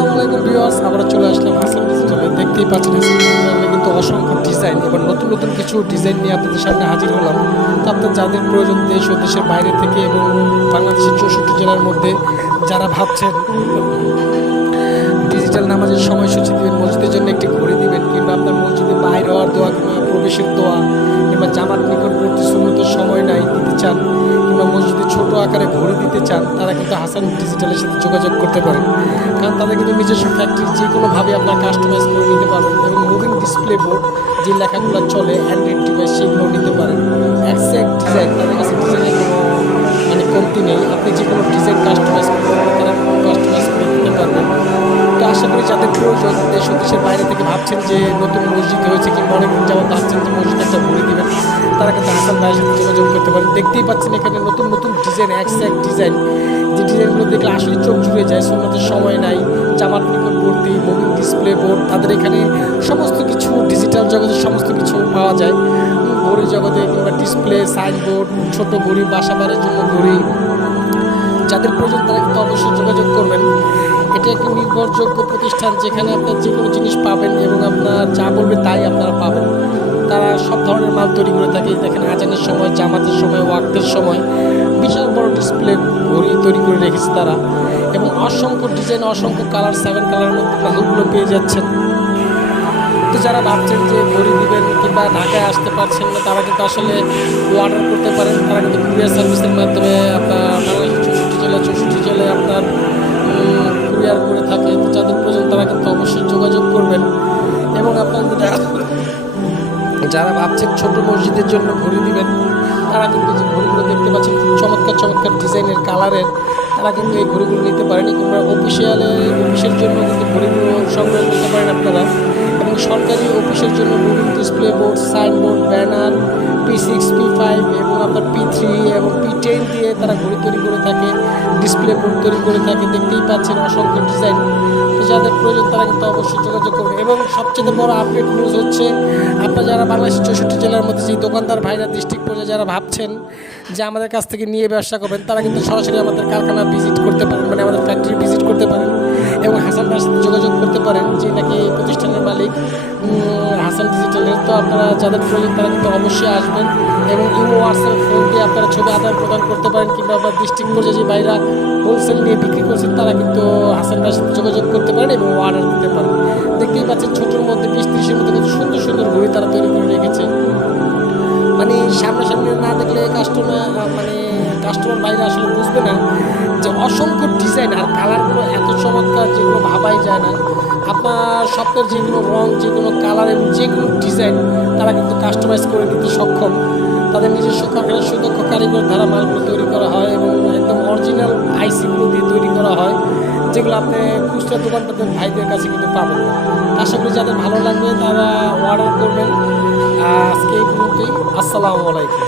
আসসালামু আলাইকুম ভিউয়ার্স, আমরা চলে আসলাম হাসান ডিজিটালে। দেখতেই পাচ্ছেন হাসান ডিজিটালে কিন্তু অসংখ্য ডিজাইন এবং নতুন নতুন কিছু ডিজাইন নিয়ে আপনাদের সামনে হাজির হলাম। তো আপনার যাদের প্রয়োজন দেশ ও দেশের বাইরে থেকে এবং বাংলাদেশের 64 জেলার মধ্যে যারা ভাবছেন ডিজিটাল নামাজের সময়সূচি দিবেন, মসজিদের জন্য একটি ঘড়ি দিবেন, কিংবা আপনার মসজিদে বাইর হওয়ার দোয়া কিংবা প্রবেশের দোয়া কিংবা জামাত নিকটবর্তী সুন্নতের সময় নাই দিতে চান, কিংবা মসজিদে ছোটো আকারে ঘড়ি দিতে চান, তারা কিন্তু হাসান ডিজিটালের সাথে যোগাযোগ করতে পারেন। কারণ তাদের কিন্তু নিজস্ব ফ্যাক্টরি যে কোনোভাবে আপনার কাস্টমাইজ করে নিতে পারবেন এবং মুভিং ডিসপ্লে বোর্ড যে লেখাগুলো চলে অ্যান্ড্রয়েড ডিভাইস সেগুলো নিতে পারেন। এক্স্যাক্ট ডিজাইন, তাদের কাছে ডিজাইনের কোনো কমতি নেই। আপনি যে কোনো ডিজাইন কাস্টমাইজ করতে পারেন, তারা কাস্টমাইজ করে দিতে পারবেন। তো আশা করি যাদের প্রয়োজন দেশ ও দেশের বাইরে থেকে ভাবছেন যে নতুন মসজিদ হয়েছে কিংবা অনেকদিন যাবত ভাবছেন যে মসজিদ একটা ঘুরে দেবেন, তারা কিন্তু হাসান ভাইয়ের সাথে যোগাযোগ করতে পারেন। দেখতেই পাচ্ছেন এখানে নতুন নতুন ডিজাইন, এক্স্যাক্ট ডিজাইন, যে ডিজাইনগুলো দেখলে আসলে চোখ জুড়ে যায়। সুন্নতের সময় নাই, জামাত নিকটবর্তী, মুভিং ডিসপ্লে বোর্ড, তাদের এখানে সমস্ত কিছু ডিজিটাল জগতের সমস্ত কিছু পাওয়া যায়। ঘড়ি জগতে কিংবা ডিসপ্লে, সাইনবোর্ড, ছোট ঘড়ি, বাসা বাড়ির জন্য ঘড়ি, যাদের প্রয়োজন তারা কিন্তু অবশ্যই যোগাযোগ করবেন। এটা একটি নির্ভরযোগ্য প্রতিষ্ঠান যেখানে আপনার যে কোনো জিনিস পাবেন এবং আপনার যা বলবে তাই আপনারা পাবেন। তারা সব ধরনের মাল তৈরি করে থাকে। দেখেন আজানের সময়, জামাতের সময়, ওয়াক্তের সময় বিশাল বড় ডিসপ্লে ঘড়ি তৈরি করে রেখেছে তারা, এবং অসংখ্য ডিজাইন, অসংখ্য কালার, 7 কালারের মধ্যে মালগুলো পেয়ে যাচ্ছেন। তো যারা ভাবছেন যে ঘড়ি দিবেন কিংবা ঢাকায় আসতে পারছেন না, তারা কিন্তু আসলে অর্ডার করতে পারেন। তারা কিন্তু কুরিয়ার সার্ভিসের মাধ্যমে আপনার বাংলাদেশের 64 জেলায় আপনার কুরিয়ার করে থাকে। তো যাদের প্রয়োজন তারা কিন্তু অবশ্যই যোগাযোগ করবেন। এবং আপনার যারা ভাবছেন ছোট মসজিদের জন্য ঘড়ি দিবেন, তারা কিন্তু যে ঘড়িগুলো দেখতে পাচ্ছেন খুব চমৎকার চমৎকার ডিজাইনের, কালারের, তারা কিন্তু এই ঘড়িগুলো নিতে পারেন। কিংবা অফিসের জন্য কিন্তু ঘড়িগুলো সংগ্রহ করতে পারেন আপনারা। এবং সরকারি অফিসের জন্য moving display board, signboard, banner, P6, P5 এবং আপনার P3 এবং P10 দিয়ে তারা ঘড়ি তৈরি করে থাকে, ডিসপ্লে বোর্ড তৈরি করে থাকে। দেখতেই পাচ্ছেন অসংখ্য ডিজাইন। তো যাদের প্রয়োজন তারা কিন্তু অবশ্যই যোগাযোগ করবে। এবং সবচেয়ে বড় আপডেট নিউজ হচ্ছে, আপনারা যারা বাংলাদেশের 64 জেলার মধ্যে যে দোকানদার ভাইরা ডিস্ট্রিক্ট পর্যায়ে যারা ভাবছেন যে আমাদের কাছ থেকে নিয়ে ব্যবসা করবেন, তারা কিন্তু সরাসরি আমাদের কারখানা ভিজিট করতে পারেন, মানে আমাদের ফ্যাক্টরি ভিজিট করতে পারেন এবং হাসান ভাইয়ের সাথে যোগাযোগ করতে পারেন, যে নাকি প্রতিষ্ঠানের মালিক হাসান ডিজিটালের। তো আপনারা যাদের প্রয়োজন তারা কিন্তু অবশ্যই আসবেন এবং হোয়াটসঅ্যাপ ফোন দিয়ে আপনারা ছবি আদান প্রদান করতে পারেন, কিংবা আপনার ডিস্ট্রিক্ট পর্যায়ে যে বাইরা হোলসেল নিয়ে বিক্রি করছেন তারা কিন্তু হাসান ভাইয়ের সাথে যোগাযোগ করতে পারেন এবং অর্ডার দিতে পারেন। দেখতেই পাচ্ছেন ছোটোর মধ্যে 20-30-এর মধ্যে কত সুন্দর সুন্দর ঘড়ি তারা তৈরি করে রেখেছে। মানে সামনাসামনি না দেখলে কাস্টমার বাইরে আসলে বুঝবে না যে অসংখ্য ডিজাইন আর কালারগুলো এত চমৎকার, যেগুলো ভাবাই যায় না। আপনার স্বপ্নের যে কোনো রং, যে কোনো কালার এবং যে কোনো ডিজাইন তারা কিন্তু কাস্টমাইজ করে দিতে সক্ষম। তাদের নিজস্ব কারখানার সুদক্ষ কারিগর দ্বারা মালগুলো তৈরি করা হয় এবং একদম অরিজিনাল আইসিগুলো দিয়ে তৈরি করা হয়, যেগুলো আপনি খুচরা দোকানদারদের ভাইদের কাছে কিন্তু পাবেন না। আশা করি যাদের ভালো লাগবে তারা অর্ডার করবেন। আজকে এই পর্যন্তই। আসসালামু আলাইকুম।